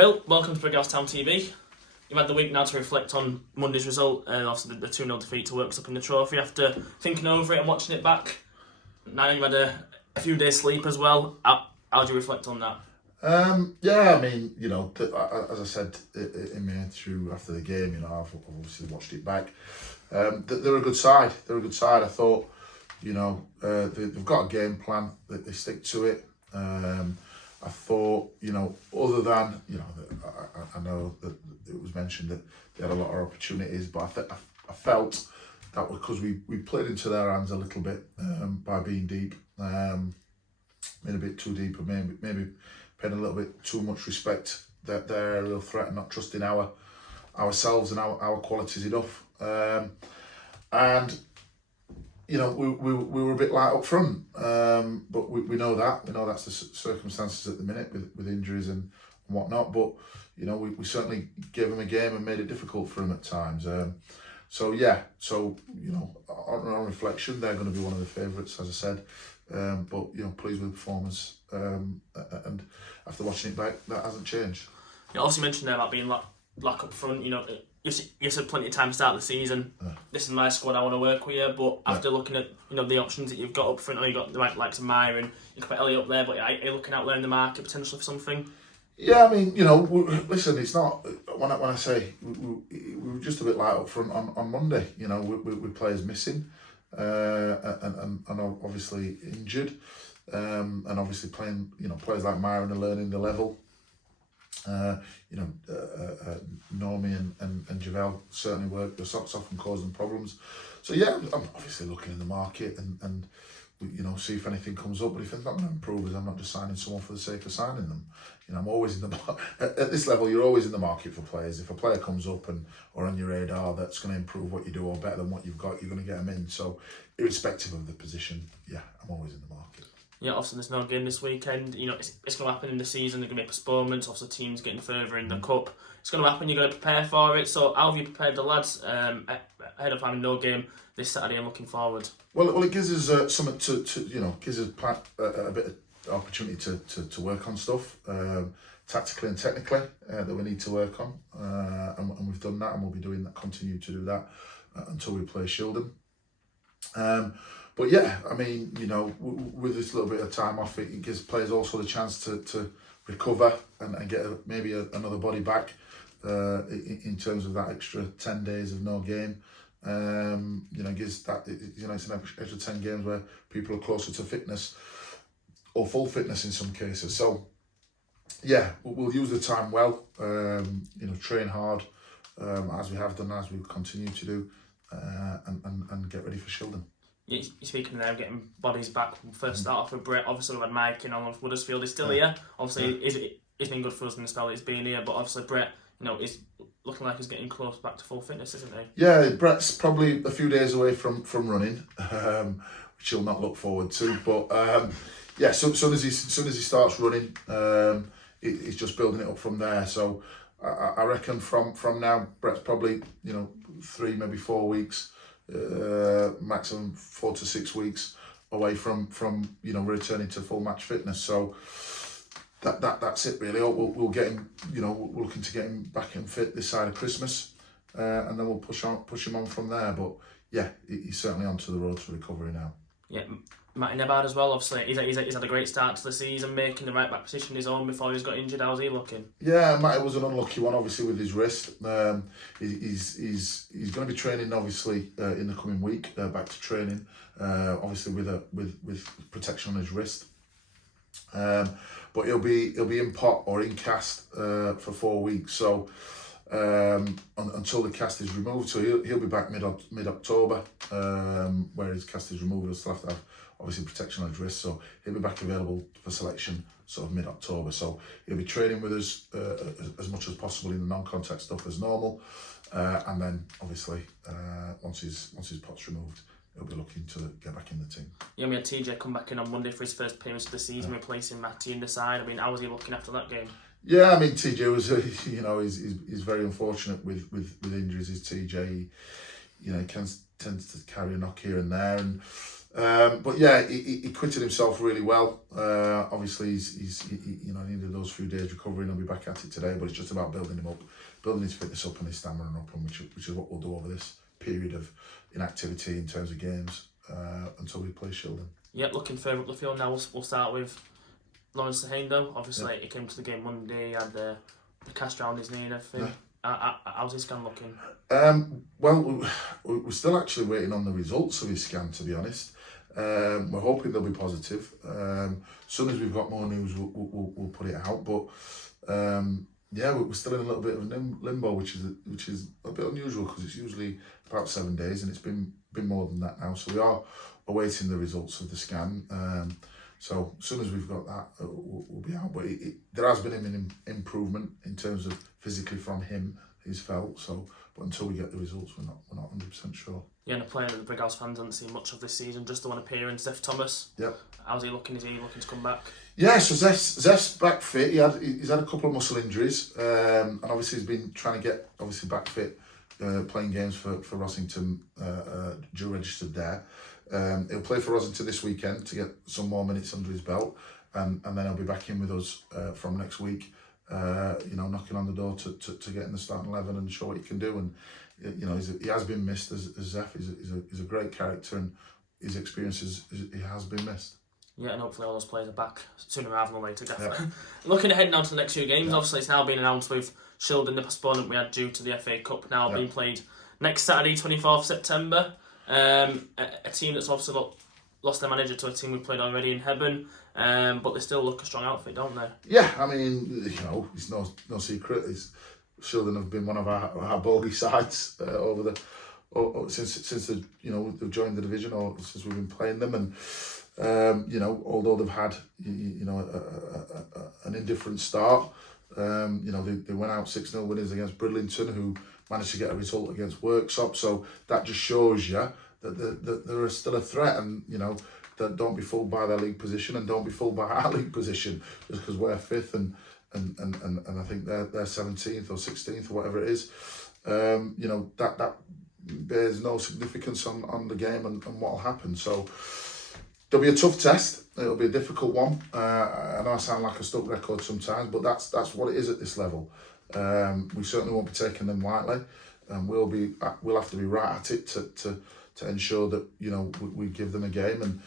Phil, welcome to Brighouse Town TV. You've had the week now to reflect on Monday's result, and obviously the 2-0 defeat to Works up in the trophy. After thinking over it and watching it back, now you've had a few days sleep as well. How do you reflect on that? Yeah, I mean, as I said in my through after the game, I've obviously watched it back. They're a good side. I thought, they've got a game plan that they stick to it. I thought, other than, I know that it was mentioned that they had a lot of opportunities, but I felt that because we played into their hands a little bit by being deep, made a bit too deep, and maybe paying a little bit too much respect that they're a real threat and not trusting ourselves and our qualities enough. And we were a bit light up front, but we know that. We know that's the circumstances at the minute with injuries and whatnot. But we certainly gave them a game and made it difficult for them at times. So on reflection, they're going to be one of the favourites, as I said. But pleased with the performance. And after watching it back, that hasn't changed. You also mentioned there about being lack up front. You said plenty of time to start the season. This is my squad, I want to work with you. But after looking at the options that you've got up front, I know you've got the likes of Myron, you can put Elliot up there, but are you looking out there in the market potentially for something? Yeah, I mean, listen, it's not, when I say we were just a bit light up front on Monday, with players missing and obviously injured, and obviously playing, players like Myron are learning the level. Normy and Javel certainly worked their socks off and caused them problems. So yeah, I'm obviously looking in the market and see if anything comes up. But if it's not going to improve us, I'm not just signing someone for the sake of signing them. I'm always in the at this level. You're always in the market for players. If a player comes up or on your radar that's going to improve what you do or better than what you've got, you're going to get them in. So irrespective of the position, yeah, I'm always in the market. Yeah, obviously there's no game this weekend. It's going to happen in the season. There's going to be postponements. Obviously, teams getting further in the cup. It's going to happen. You're going to prepare for it. So, how have you prepared the lads ahead of having no game this Saturday and looking forward? Well, it gives us something to gives us a bit of opportunity to work on stuff tactically and technically that we need to work on, and we've done that, and we'll be doing that. Continue to do that until we play Shildon. But yeah, I mean, with this little bit of time off, it gives players also the chance to recover and get maybe another body back in terms of that extra 10 days of no game. Gives that, it's an extra 10 games where people are closer to fitness or full fitness in some cases. So yeah, we'll use the time well, train hard as we have done, as we continue to do, and get ready for Shildon. You're speaking now, getting bodies back. We'll first start off with Brett. Obviously, we've had Mike in on Huddersfield. He's still here. Obviously, he's been good for us in the spell he's been here. But obviously, Brett, is looking like he's getting close back to full fitness, isn't he? Yeah, Brett's probably a few days away from running, which he'll not look forward to. But so soon as he starts running, he's just building it up from there. So I reckon from now, Brett's probably 3, maybe 4 weeks. Maximum 4 to 6 weeks away from returning to full match fitness. So that's it really. We'll get him. We're looking to get him back and fit this side of Christmas, and then we'll push him on from there. But yeah, he's certainly onto the road to recovery now. Yeah. Matty Nebard as well, obviously, he's had a great start to the season, making the right back position his own before he's got injured. How's he looking? Yeah, Matty was an unlucky one, obviously, with his wrist. He's going to be training, obviously, in the coming week, back to training, obviously with protection on his wrist. But he'll be in pot or in cast for 4 weeks. So until the cast is removed, so he'll be back mid October, where his cast is removed. He'll still have to have obviously protection on his wrist, so he'll be back available for selection sort of mid October. So he'll be training with us as much as possible in the non-contact stuff as normal, and then obviously once his pot's removed, he'll be looking to get back in the team. Yeah, we had TJ come back in on Monday for his first appearance of the season, replacing Matty in the side. I mean, how was he looking after that game? Yeah, I mean, TJ was, he's very unfortunate with injuries. His TJ, he tends to carry a knock here and there, and But yeah, he quitted himself really well. Obviously, he's needed those few days recovering. He'll be back at it today, but it's just about building him up, building his fitness up and his stamina up, and which is what we'll do over this period of inactivity in terms of games until we play Shildon. Yeah, looking further up the field now. We'll start with Lawrence Sahendo. Obviously, he came to the game Monday. He had the cast around his knee and everything. Yeah. How's his scan looking? Well, we're still actually waiting on the results of his scan, to be honest. We're hoping they'll be positive. As soon as we've got more news, we'll put it out. But yeah, we're still in a little bit of limbo, which is a bit unusual because it's usually about 7 days, and it's been more than that now. So we are awaiting the results of the scan. So as soon as we've got that, we'll be out. But there has been an improvement in terms of physically from him. He's felt so. But until we get the results, we're not 100% sure. Yeah, and a player that the Big House fans haven't seen much of this season, just the one appearance, Zeph Thomas. Yep. How's he looking? Is he looking to come back? Yeah, so Zeph's back fit. He's had a couple of muscle injuries, and obviously he's been trying to get back fit, playing games for Rossington, dual registered there. He'll play for Rossington this weekend to get some more minutes under his belt, and then he'll be back in with us from next week. Knocking on the door to get in the starting 11 and show what he can do. And he has been missed as Zeph. He's a great character, and his experiences he has been missed. Yeah, and hopefully all those players are back sooner rather than later. Definitely. Yeah. Looking ahead now to the next few games, obviously it's now been announced with Shildon, the postponement we had due to the FA Cup now being played next Saturday, 24th September. A team that's obviously lost their manager to a team we played already in Hebburn, but they still look a strong outfit, don't they? Yeah, I mean, it's no secret. Shildon have been one of our bogey sides since they've joined the division, or since we've been playing them, and although they've had an indifferent start, they went out 6-0 winners against Bridlington, who managed to get a result against Worksop. So that just shows you that they're still a threat, and that don't be fooled by their league position, and don't be fooled by our league position just because we're 5th and I think they're 17th or 16th or whatever it is. That bears no significance on the game and what will happen. So it'll be a tough test. It'll be a difficult one. I know I sound like a stuck record sometimes, but that's what it is at this level. We certainly won't be taking them lightly, and we'll have to be right at it to ensure that we give them a game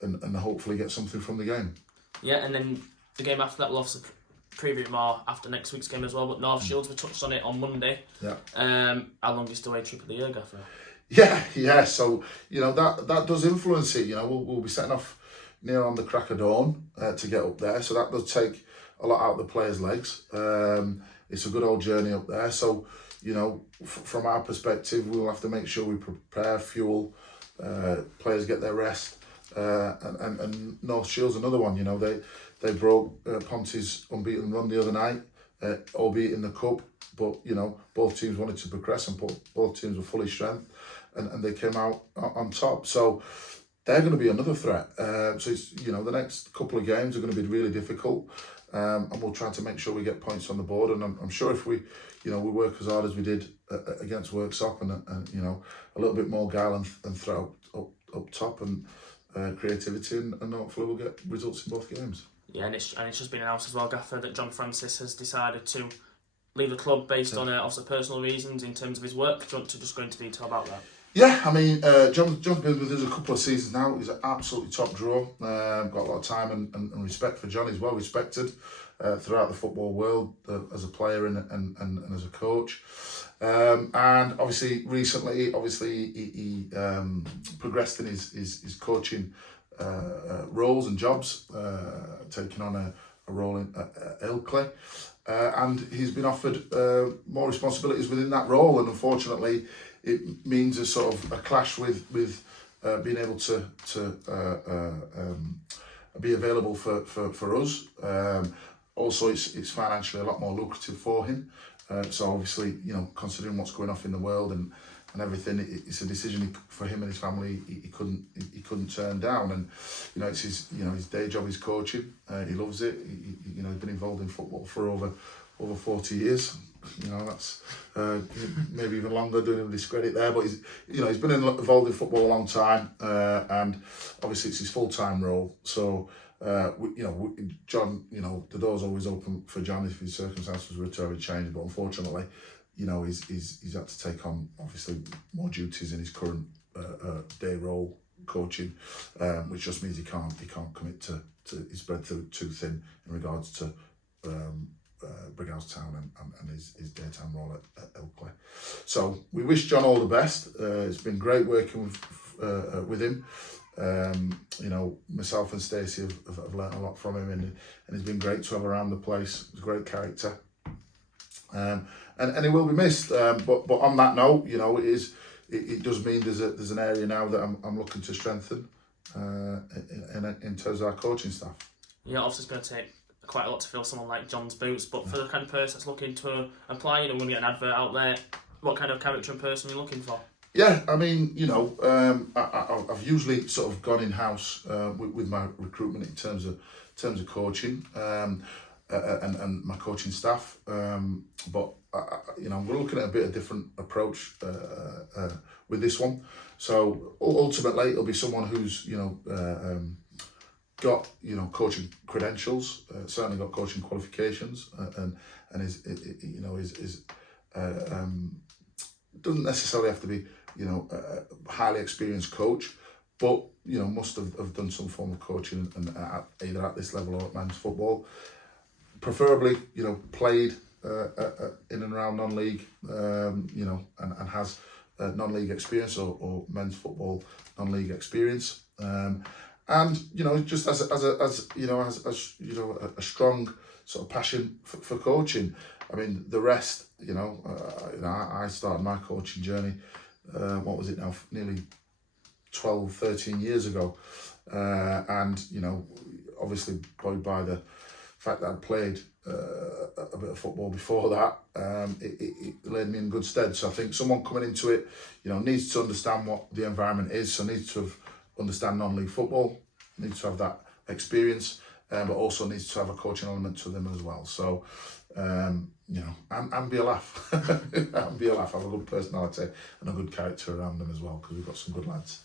and hopefully get something from the game. Yeah, and then the game after that we'll obviously preview more after next week's game as well. But North Shields, we touched on it on Monday. Yeah. How long is the away trip of the year, Gaffer? Yeah. So that does influence it. We'll be setting off near on the crack of dawn to get up there. So that does take a lot out of the players' legs. It's a good old journey up there. So from our perspective, we'll have to make sure we prepare fuel. Players get their rest. And North Shields, another one. They broke Ponty's unbeaten run the other night, albeit in the cup. But both teams wanted to progress, and both teams were fully strength, and they came out on top. So they're going to be another threat. So it's, the next couple of games are going to be really difficult, and we'll try to make sure we get points on the board. And I'm sure if we work as hard as we did against Worksop, and a little bit more guile and threat up top, and creativity, and hopefully we'll get results in both games. Yeah, and it's just been announced as well, Gaffer, that John Francis has decided to leave the club based on also personal reasons in terms of his work. Do you want to just go into detail about that? Yeah, I mean, John's been with us a couple of seasons now. He's an absolutely top draw. Got a lot of time and respect for John. He's well respected throughout the football world as a player and as a coach. And obviously, recently, he progressed in his coaching roles and jobs, taking on a role in Ilkley. And he's been offered more responsibilities within that role, and unfortunately it means a sort of a clash with being able to be available for us. Also, it's financially a lot more lucrative for him. So obviously, considering what's going off in the world and everything, it's a decision for him and his family he couldn't turn down. And it's his day job is coaching. He loves it. He's been involved in football for over over 40 years. You know, that's maybe even longer, doing him discredit there. But he's been involved in football a long time, and obviously it's his full-time role. So, John, the door's always open for John if his circumstances were to ever change. But unfortunately, he's had to take on obviously more duties in his current day role coaching, which just means he can't commit to his spread too thin in regards to Brighouse Town and his daytime role at Ilkley. So we wish John all the best. It's been great working with him. Myself and Stacey have learnt a lot from him, and it's been great to have around the place. He's a great character, and he will be missed. But on that note, it does mean there's an area now that I'm looking to strengthen in terms of our coaching staff. Yeah, obviously it's going to take quite a lot to fill someone like John's boots, but for the kind of person that's looking to apply, we're going to get an advert out there. What kind of character and person are you looking for? Yeah, I mean, I've usually sort of gone in house with my recruitment in terms of coaching and my coaching staff. But we're looking at a bit of different approach with this one. So ultimately, it'll be someone who's got coaching credentials, certainly got coaching qualifications, and is doesn't necessarily have to be a highly experienced coach, but must have done some form of coaching and either at this level or at men's football, preferably played in and around non-league, and has non-league experience or men's football non-league experience. And just as a strong sort of passion for coaching. I mean, the rest, I started my coaching journey. What was it now? Nearly 12, 13 years ago, and obviously buoyed by the fact that I'd played a bit of football before that, it laid me in good stead. So I think someone coming into it, needs to understand what the environment is. So needs to understand non-league football, needs to have that experience, but also needs to have a coaching element to them as well. So, and be a laugh, and be a laugh. Have a good personality and a good character around them as well, because we've got some good lads.